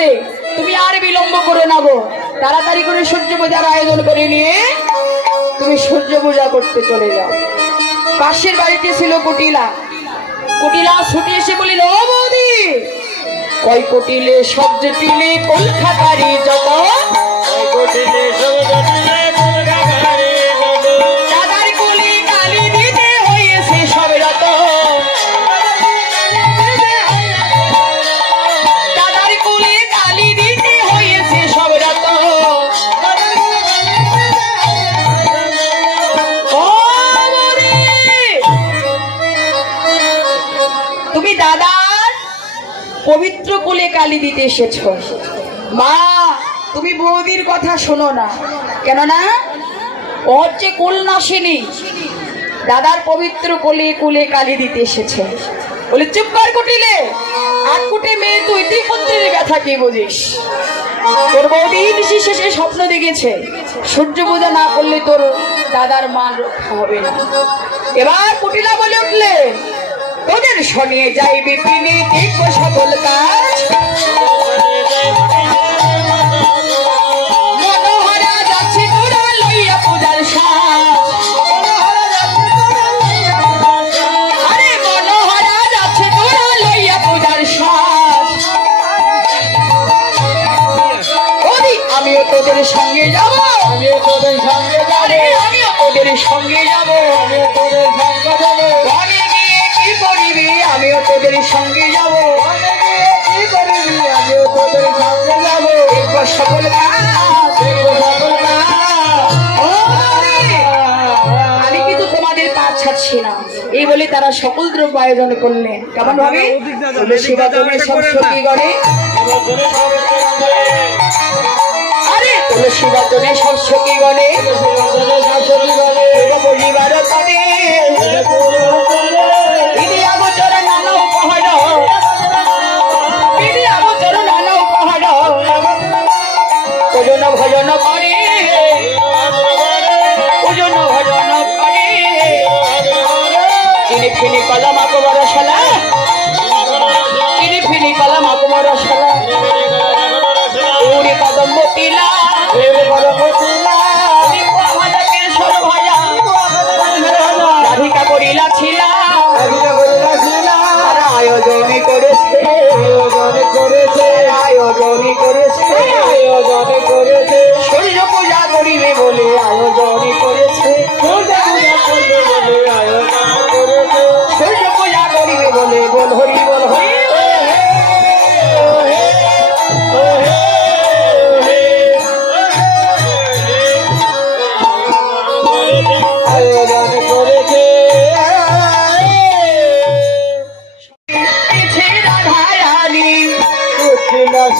আসতে, তুমি আর বিলম্ব করো না গো। তাড়াতাড়ি করে সূর্য পূজার আয়োজন করে নিয়ে তুমি সূর্য পূজা করতে চলে যাও। পাশের বাড়িতে ছিল কুটিলা। কুটিলা ছুটে এসে বলিল, ও বৌদি, কয় কুটিলে সব জটিলে কলকাতারি যত, দাদার কুলি কালি দিতে হয়েছে সব রত, দাদার কুলি কালি দিতে হয়েছে সব রত। তুমি দাদার পবিত্র কুলে কালি দিতে এসেছ। মা, তুমি বৌদির কথা শোনো না, কেননা ও হচ্ছে কুলনাশিনী, দাদার পবিত্র কোলে কুলে কালি দিতে এসেছে। বলে চুপ কর কুটিলে, আট কুটে মেয়ে তুই, তুই পুত্রের ব্যথা কি বুঝিস? তোর বৌদি নিশি শেষে স্বপ্ন দেখেছে সূর্য পূজা না করলে তোর দাদার মান রক্ষা হবে না। এবার কুটিলা বলে উঠলে, তোদের শনিয়ে যাই বিপিনে দেখবো সকল কাজ, মনোহরা যাচ্ছে তোরা লইয়া পূজার সাজ, আরে মনোহরা যাচ্ছে তোরা লইয়া পূজার সাজ। ওদি আমিও তোদের সঙ্গে যাব, আমিও তোদের সঙ্গে যাব, আমিও তোদের সঙ্গে যাব, আমিও তোদের সঙ্গে যাব, কি করিবি আমিও তোদের সঙ্গে যাব, কি করিবি আমিও তোদের সঙ্গে যাব, সকল আমি কিন্তু তোমাদের কাজ ছাড়ছি না। এই বলে তারা সকল দ্রব্য আয়োজন করলেন। কেমন ভাবে? তুলসীবাদনে সব সখী গণে, আরে তুলসীবাদনে সব সখী গণে, বলিবার তবে ভজন ভজন করে, ভজন ভজন করে, তিনি ফিনি কলম আকবর শালা, তিনি ফিনি কলম আকবর শালা, উড়ি কদম্ব তিলা, রাধিকা করিলা ছিলা, আয়োজনী করেছে, আয়োজনী করেছে, আয়োজনী করেছে, আয়োজনী করেছে, সূর্য পূজা করিবে বলে আয়োজনী করেছে, সূর্য পূজা করবে বলে আয়োজন করেছে, সূর্য পূজা করিবে বলে বল হরি বল হরি। আয়োজন করেছে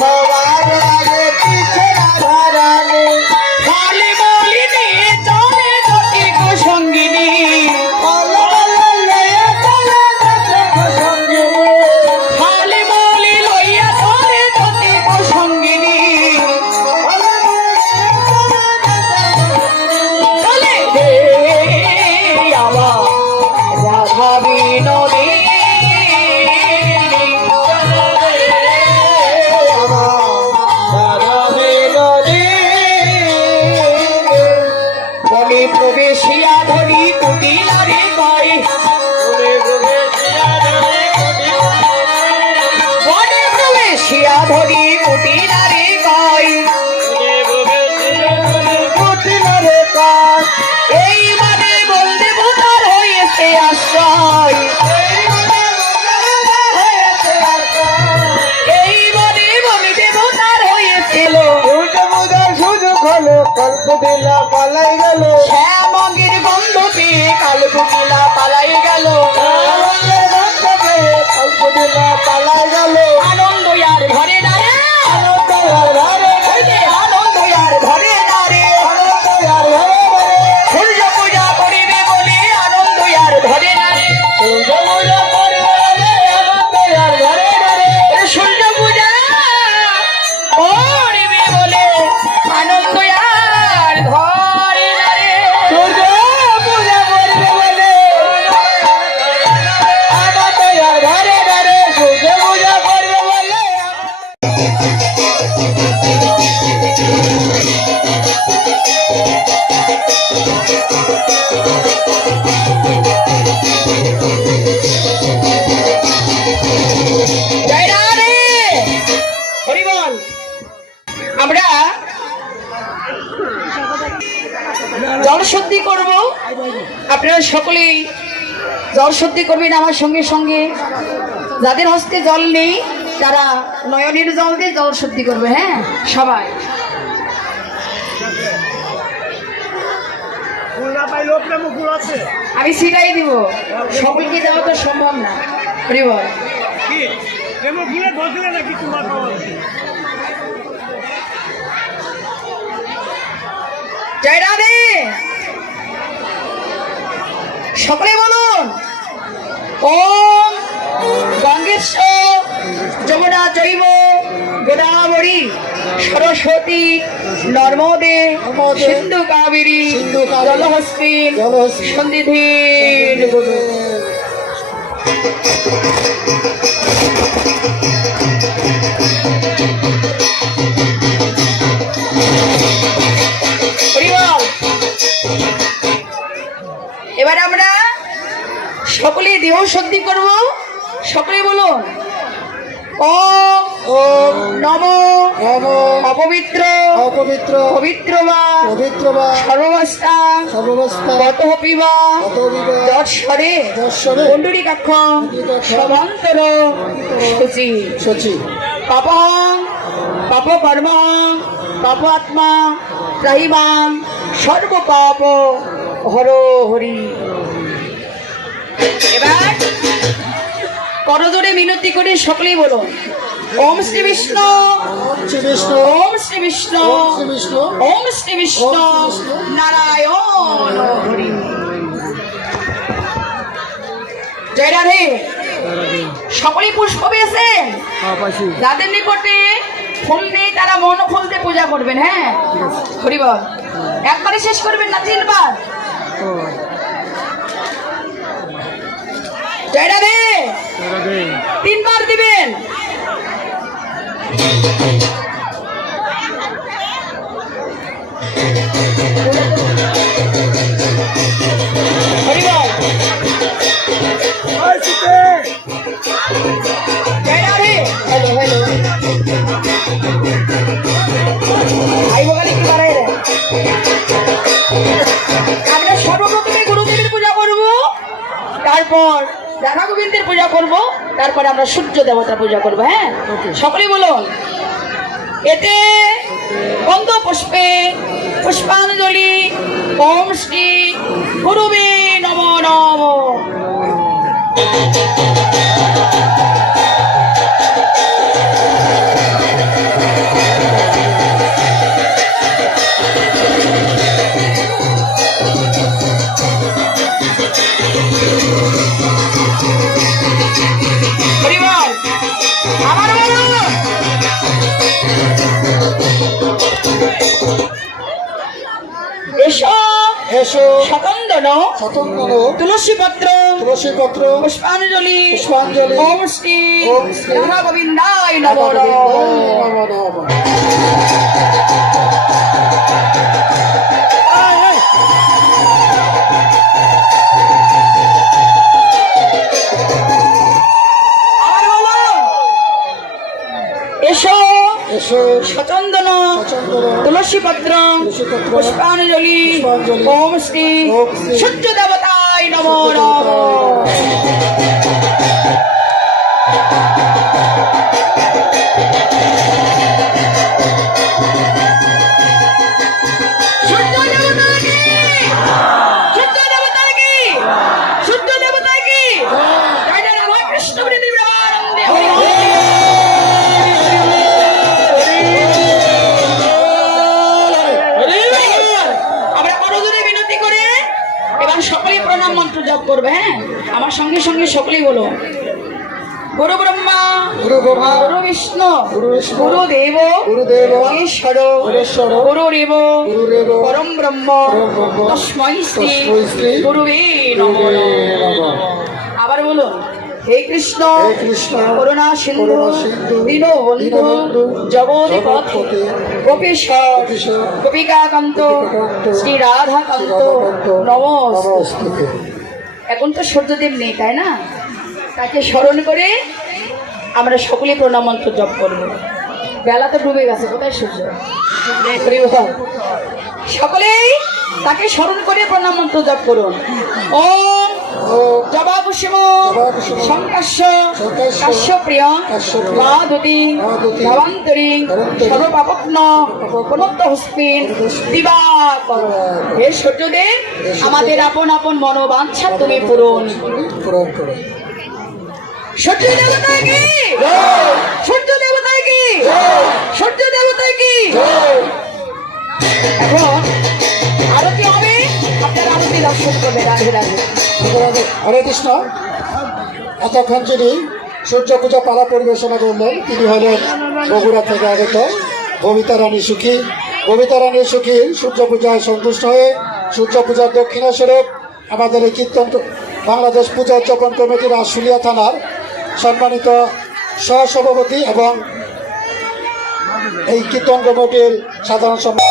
সবার আগে পিছে রাধারানী, ফলে বলি নিয়ে চলে যদি সঙ্গিনী, ফলে বলি লইয়া চলে যদি সঙ্গিনী, বলে হে আমার রাধা বিনোদী, প্রবেশিয়া ধরি কুটিলারে কয়, বনে প্রবেশিয়া ধরি কুটিলারে কয়, কুটিলারে কয়, এই মানে বলতে ভূতার হয়েছে আশ্রয়, এই মানে বলতে ভূতার হয়েছিল, সুযোগ হলো কল্প দিলা পালাই গেল, শ্যামগির গন্ধ পেয়ে কাল কুটিলা পালাই গেল, কল্প দিলা পালাই গেল, আনন্দ আর ঘরে দাঁড়ে, আনন্দ আর ঘরে, আনন্দ আর ঘরে দাঁড়ে, আনন্দ আর ঘরে দাঁড়ে, সূর্য পূজা করিবে বলে আনন্দ আর ঘরে দাঁড়ে, সূর্য পূজা করিবে বলে আনন্দ আর ঘরে দাঁড়ে, সূর্য পূজা করিবে বলে আনন্দ আর ঘরে শুদ্ধি করব। আপনারা সকলেই জল শুদ্ধি করবেন আমার সঙ্গে সঙ্গে। যাদের হস্তে জল নেই তারা নয়নের জল দিয়ে জল শুদ্ধি করবে। হ্যাঁ, সবাই। আমি সেটাই দিব, সকলকে দেওয়া তো সম্ভব না। জয় রাধে। সকলে বলুন ওম গঙ্গেশ্বর যমুনা চৈব গোদাবরী সরস্বতী নর্মদে সিন্ধু কাবেরী জলহস্মিন সন্নিধি। এবার আমরা সকলে দেহ শুদ্ধি করব। সকলে বলুন ওম নমো অপবিত্র পবিত্র বা সর্ববস্থা গতঃ পিবা যৎস্বরে পুণ্ডরীকাক্ষ সমান্তর শুচি পাপং পাপ কর্ম পাপ আত্মা ত্রাহিমাং সর্ব পাপ হর হরি। এবার করজোরে মিনতি করে সকলেই বলুন ওম শ্রী বিষ্ণু ওম শ্রী বিষ্ণু ওম শ্রী বিষ্ণু নারায়ণ হরি। জয় রাধে। সকলেই পুষ্প পেয়েছেন? যাদের নিকটে ফুল নেই তারা মন ফুল দিয়ে পূজা করবেন। হ্যাঁ, হরি বল। একবারে শেষ করবেন না, 3 বার। জয় রাধে। 3 বার দিবেন। হরি বল। জয় রাধে। হ্যালো হ্যালো ভাই বগালি কি বাড়াই রে। আমরা সর্বপ্রথমে গুরুদেবের পূজা করব, তারপর রাধা গোবিন্দের পূজা করব, তারপরে আমরা সূর্য দেবতার পূজা করব। হ্যাঁ, সকলেই বলুন এতে গন্ধ পুষ্পে পুষ্পাঞ্জলি ওম শ্রী গুরুবে নমো নমঃ। তুলসী পত্র পুষ্পাঞ্জলি ওম শ্রী রাধা গোবিন্দায় নমঃ। সচন্দন তুলসী পত্র পুষ্পাঞ্জলি ওম শ্রী সূর্য দেবতায় নমো নমঃ। করবে। হ্যাঁ, আমার সঙ্গে সঙ্গে সকলেই বলো গুরু ব্রহ্মা গুরু বিষ্ণু গুরুদেব মহেশ্বর গুরুরেব পরম ব্রহ্ম তস্मै শ্রী গুরুবে নমঃ। আবার বলুন হে কৃষ্ণ করুণা সিন্ধু দীনবন্ধু জগৎপতে গোপীশ্বর গোপিকাকান্ত শ্রী রাধাকান্ত নমস্তুতে। এখন তো সূর্যদেব নেই, তাই না? তাকে স্মরণ করে আমরা সকলে প্রণাম মন্ত্র জপ করব। বেলা তো ডুবে গেছে, কোথায় সূর্য? সকলেই তাকে স্মরণ করে প্রণাম মন্ত্র জপ করুন। ওম জবা কুসুম সংকাশ্য কাশ্যপ্রিয় মাধুতি ধবন্তরী সর্বপাপগ্ন পুনত্ত হস্তিন দিবাকর। হে সূর্যদেব, আমাদের আপন আপন মনোবাঞ্ছা তুমি পূরণ করো। সূর্য দেবতায় কি? সূর্য দেবতায় কি? সূর্য দেবতায় কি? এখন আরতি হবে, আপনারা আরতি দর্শন করবে। রাধে রাধে। হরে কৃষ্ণ। এতক্ষণ যিনি সূর্য পূজা পালা পরিবেশনা করলেন তিনি হলেন বগুড়া থেকে আগত ববিতা রানী সুখী। ববিতা রানী সুখীর সূর্য পূজায় সন্তুষ্ট হয়ে সূর্য পূজার দক্ষিণা স্বরূপ আমাদের এই কীর্তন বাংলাদেশ পূজা উদযাপন কমিটির আশুলিয়া থানার সম্মানিত সহসভাপতি এবং এই কীর্তন কমিটির সাধারণ সম্পাদক